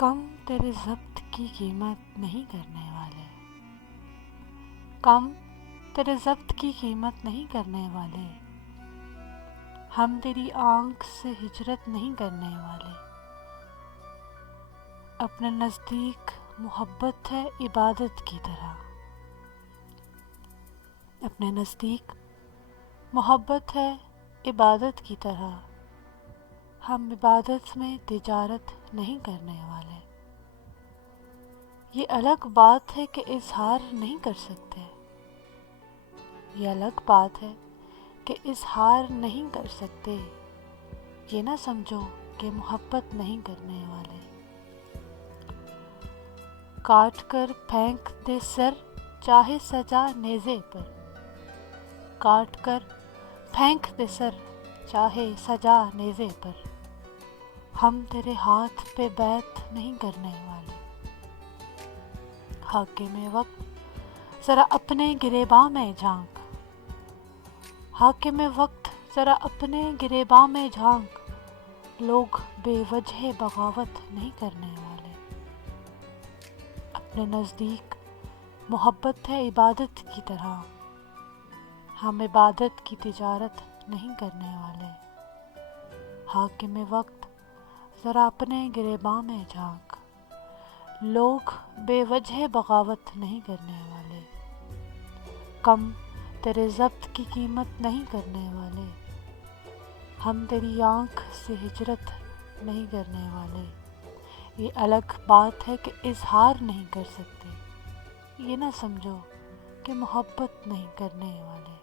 کم تیرے ضبط کی قیمت نہیں کرنے والے، کم تیرے ضبط کی قیمت نہیں کرنے والے، ہم تیری آنکھ سے ہجرت نہیں کرنے والے۔ اپنے نزدیک محبت ہے عبادت کی طرح، اپنے نزدیک محبت ہے عبادت کی طرح، ہم عبادت میں تجارت نہیں کرنے والے۔ یہ الگ بات ہے کہ اظہار نہیں کر سکتے، یہ الگ بات ہے کہ اظہار نہیں کر سکتے، یہ نہ سمجھو کہ محبت نہیں کرنے والے۔ کاٹ کر پھینک دے سر چاہے سجا نیزے پر، کاٹ کر پھینک دے سر چاہے سجا نیزے پر، ہم تیرے ہاتھ پہ بیعت نہیں کرنے والے۔ حاکم وقت ذرا اپنے گریباں میں جھانک، حاکم وقت ذرا اپنے گریباں میں جھانک، لوگ بے وجہ بغاوت نہیں کرنے والے۔ اپنے نزدیک محبت ہے عبادت کی طرح، ہم عبادت کی تجارت نہیں کرنے والے۔ حاکم وقت ذرا اپنے گریباں میں جھانک، لوگ بے وجہ بغاوت نہیں کرنے والے۔ کم تیرے ضبط کی قیمت نہیں کرنے والے، ہم تیری آنکھ سے ہجرت نہیں کرنے والے۔ یہ الگ بات ہے کہ اظہار نہیں کر سکتے، یہ نہ سمجھو کہ محبت نہیں کرنے والے۔